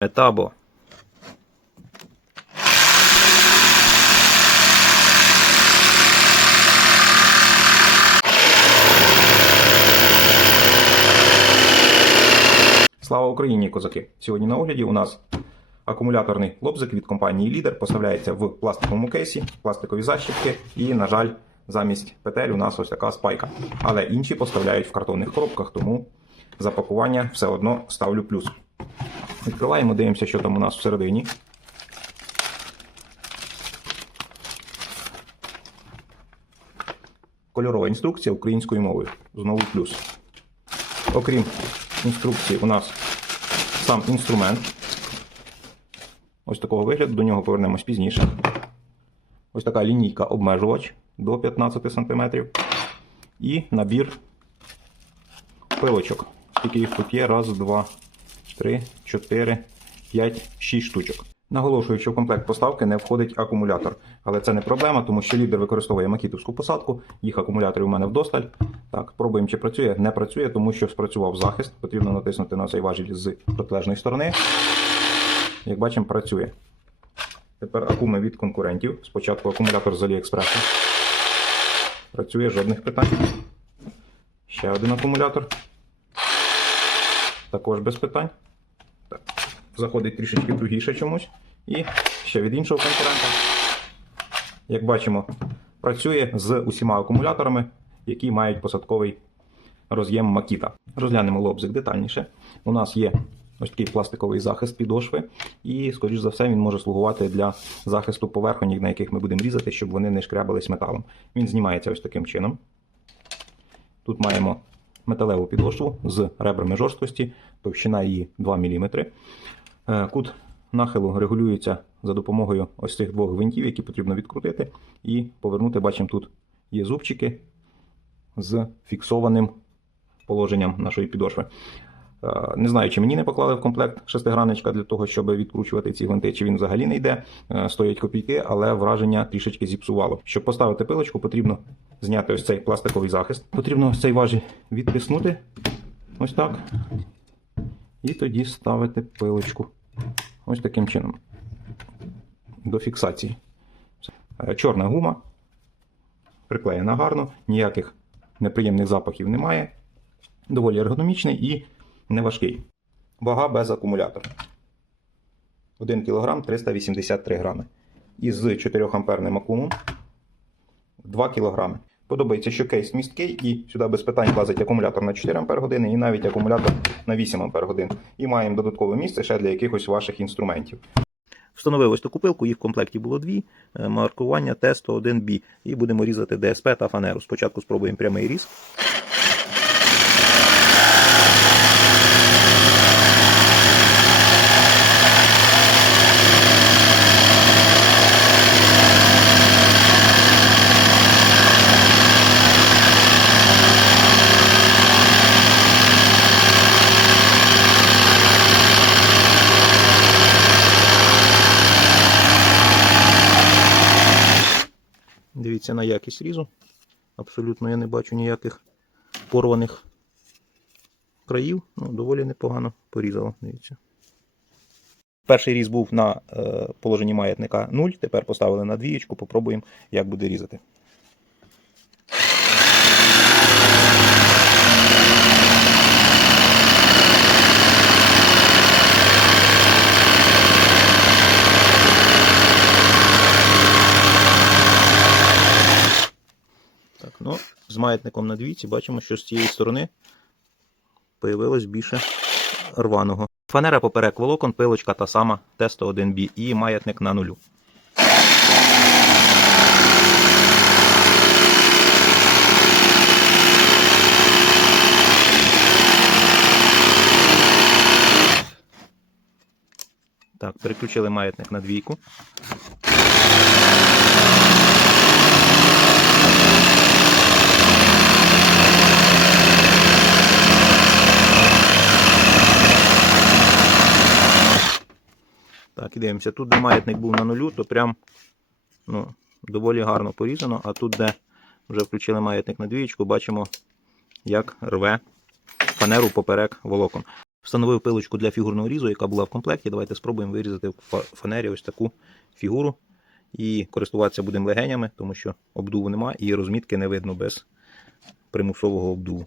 Метабо. Слава Україні, козаки! Сьогодні на огляді у нас акумуляторний лобзик від компанії Лідер поставляється в пластиковому кейсі, пластикові защіпки і, на жаль, замість петель у нас ось така спайка. Але інші поставляють в картонних коробках, тому за пакування все одно ставлю плюс. Відкриваємо, дивимося, що там у нас всередині. Кольорова інструкція українською мовою. Знову плюс. Окрім інструкції, у нас сам інструмент. Ось такого вигляду, до нього повернемось пізніше. Ось така лінійка обмежувач до 15 см. І набір пилочок. Скільки їх тут є? Раз, два, три, чотири, п'ять, шість штучок. Наголошую, що в комплект поставки не входить акумулятор. Але це не проблема, тому що лідер використовує макітовську посадку, їх акумуляторів у мене вдосталь. Так, пробуємо, чи працює. Не працює, тому що спрацював захист. Потрібно натиснути на цей важіль з протилежної сторони. Як бачимо, працює. Тепер акуми від конкурентів. Спочатку акумулятор з Аліекспресу. Працює жодних питань. Ще один акумулятор. Також без питань. Заходить трішечки тугіше чомусь. І ще від іншого конкурента. Як бачимо, працює з усіма акумуляторами, які мають посадковий роз'єм Макіта. Розглянемо лобзик детальніше. У нас є ось такий пластиковий захист підошви, і, скоріш за все, він може слугувати для захисту поверхонь, на яких ми будемо різати, щоб вони не шкрябались металом. Він знімається ось таким чином. Тут маємо металеву підошву з ребрами жорсткості, товщина її 2 мм. Е, Кут нахилу регулюється за допомогою ось цих двох гвинтів, які потрібно відкрутити і повернути. Бачимо, тут є зубчики з фіксованим положенням нашої підошви. Е, Не знаю, чи мені не поклали в комплект шестигранничка для того, щоб відкручувати ці гвинти, чи він взагалі не йде. Е, Стоять копійки, але враження трішечки зіпсувало. Щоб поставити пилочку, потрібно зняти ось цей пластиковий захист. Потрібно ось цей важіль відтиснути. Ось так. І тоді ставити пилочку. Ось таким чином. До фіксації. Е, Чорна гума. Приклеєна гарно, ніяких неприємних запахів немає. Доволі ергономічний і неважкий. Вага без акумулятора. 1 кг 383 грами. Із 4 амперним акумом 2 кг. Подобається, що кейс місткий, і сюди без питань влазить акумулятор на 4 Ах і навіть акумулятор на 8 Ах. І маємо додаткове місце ще для якихось ваших інструментів. Встановив ось таку пилку, їх в комплекті було дві. Е, Маркування Т101B. І будемо різати ДСП та фанеру. Спочатку спробуємо прямий різ. Дивіться на якість різу. Абсолютно я не бачу ніяких порваних країв. Ну, доволі непогано порізало. Дивіться. Перший різ був на е, положенні маятника 0, тепер поставили на двієчку, попробуємо, як буде різати. Так, ну, з маятником на двійці бачимо, що з цієї сторони появилось більше рваного. Фанера поперек волокон, пилочка та сама Т101B і маятник на нулю. Так, переключили маятник на двійку. Дивимося. Тут, де маятник був на нулю, то прям ну, доволі гарно порізано, а тут, де вже включили маятник на двієчку, бачимо, як рве фанеру поперек волокон. Встановив пилочку для фігурного різу, яка була в комплекті. Давайте спробуємо вирізати в фанері ось таку фігуру. І користуватися будемо легенями, тому що обдуву нема і розмітки не видно без примусового обдуву.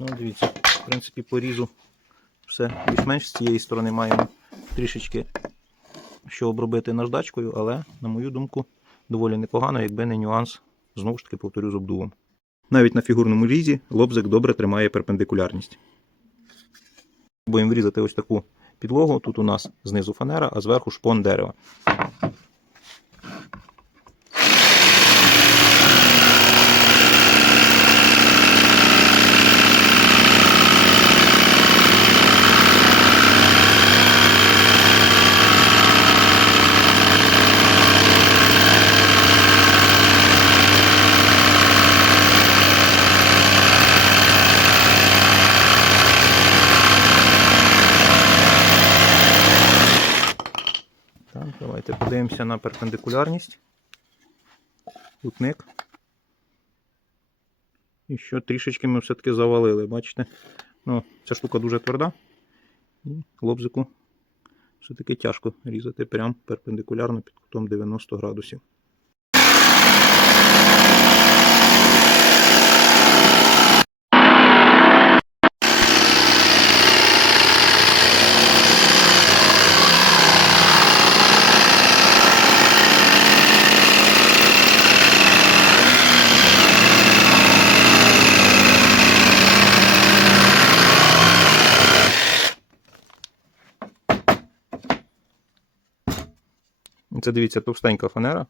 Ну, дивіться, в принципі, порізу все більш-менш з цієї сторони маємо трішечки що обробити наждачкою, але, на мою думку, доволі непогано, якби не нюанс, знову ж таки, повторю з обдувом. Навіть на фігурному різі лобзик добре тримає перпендикулярність. Будемо врізати ось таку підлогу. Тут у нас знизу фанера, а зверху шпон дерева. Так, подивимося на перпендикулярність. Кутник. І що трішечки ми все-таки завалили, бачите? Ну, ця штука дуже тверда. І лобзику все-таки тяжко різати прямо перпендикулярно під кутом 90 градусів. Це дивіться, товстенька фанера.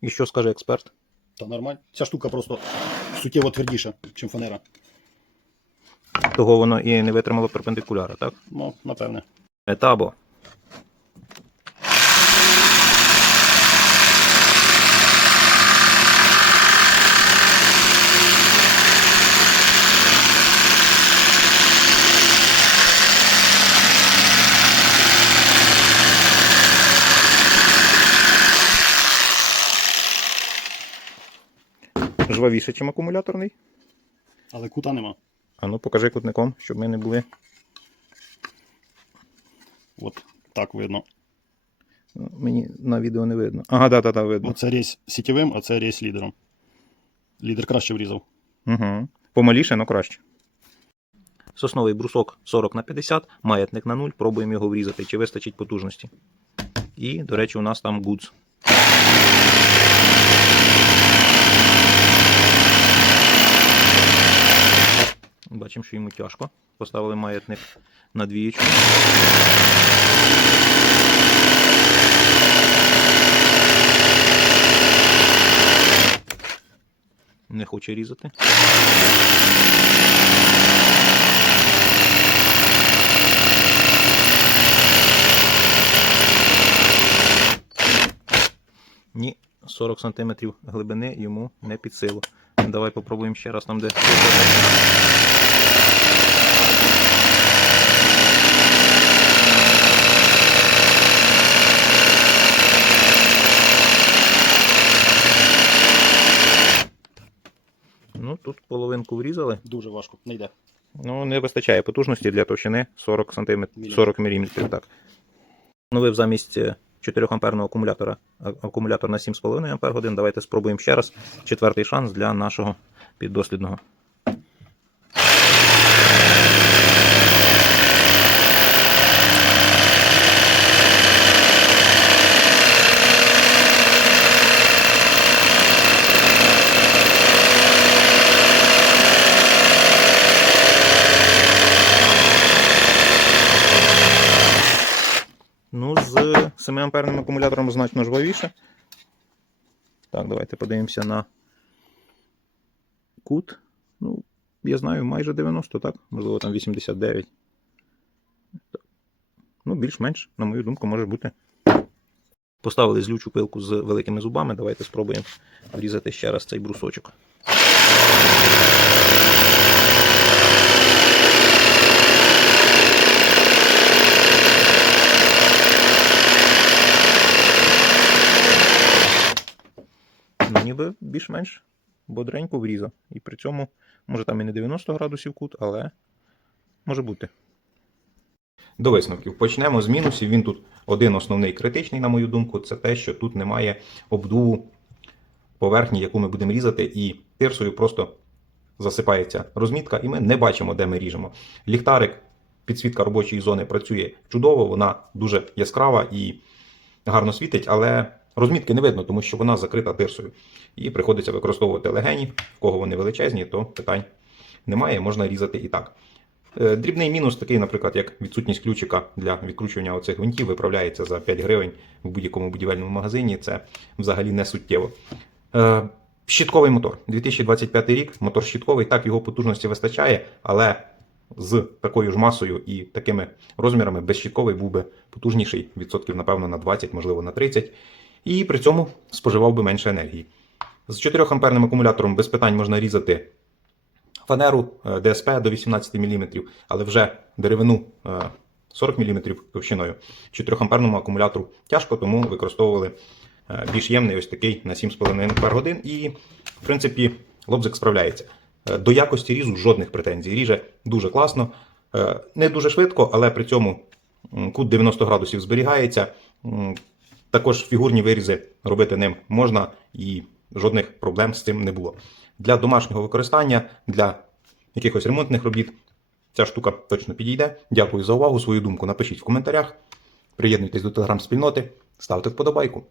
І що скаже експерт? Та нормально. Ця штука просто суттєво твердіша, ніж фанера. Того воно і не витримало перпендикуляра, так? Ну, напевне. Етабо. Жвавіше, ніж акумуляторний. Але кута нема. А ну покажи кутником, щоб ми не були. От так видно. Мені на відео не видно. Ага, да, да, да, видно. Оце рейс сітєвим, а це рейс лідером. Лідер краще врізав. Угу. Помаліше, але краще. Сосновий брусок 40 на 50, маятник на 0. Пробуємо його врізати, чи вистачить потужності. І, до речі, у нас там гудз. Бачимо, що йому тяжко. Поставили маятник на двієчку. Не хоче різати. Ні, 40 см глибини йому не під силу. Давай попробуємо ще раз там, де. Ну, тут половинку врізали. Дуже важко, не йде. Ну, не вистачає потужності для товщини 40 см, Міліметр. 40 мм. Так. Встановив замість 4 амперного акумулятора акумулятор на 7,5 Ампер годин. Давайте спробуємо ще раз. Четвертий шанс для нашого піддослідного. 7 амперним акумулятором значно жвавіше. Так, давайте подивимося на кут. Ну, я знаю, майже 90, так? Можливо, там 89. Ну, більш-менш, на мою думку, може бути. Поставили злючу пилку з великими зубами. Давайте спробуємо врізати ще раз цей брусочок. Ніби більш-менш бодренько врізав. І при цьому, може там і не 90 градусів кут, але може бути. До висновків. Почнемо з мінусів. Він тут один основний критичний, на мою думку, це те, що тут немає обдуву поверхні, яку ми будемо різати, і тирсою просто засипається розмітка, і ми не бачимо, де ми ріжемо. Ліхтарик, підсвітка робочої зони працює чудово, вона дуже яскрава і гарно світить, але розмітки не видно, тому що вона закрита тирсою. І приходиться використовувати легені. В кого вони величезні, то питань немає, можна різати і так. Е, Дрібний мінус, такий, наприклад, як відсутність ключика для відкручування оцих гвинтів, виправляється за 5 гривень в будь-якому будівельному магазині. Це взагалі не суттєво. Е, Щітковий мотор. 2025 рік, мотор щітковий, так його потужності вистачає, але з такою ж масою і такими розмірами безщітковий був би потужніший, відсотків, напевно, на 20, можливо, на 30, і при цьому споживав би менше енергії. З 4 амперним акумулятором без питань можна різати фанеру е, ДСП до 18 мм, але вже деревину е, 40 мм товщиною 4 амперному акумулятору тяжко, тому використовували е, більш ємний ось такий на 7,5 Ах і, в принципі, лобзик справляється. Е, До якості різу жодних претензій. Ріже дуже класно, Е, не дуже швидко, але при цьому кут 90 градусів зберігається. Також фігурні вирізи робити ним можна і жодних проблем з цим не було. Для домашнього використання, для якихось ремонтних робіт ця штука точно підійде. Дякую за увагу. Свою думку напишіть в коментарях. Приєднуйтесь до телеграм-спільноти, ставте вподобайку.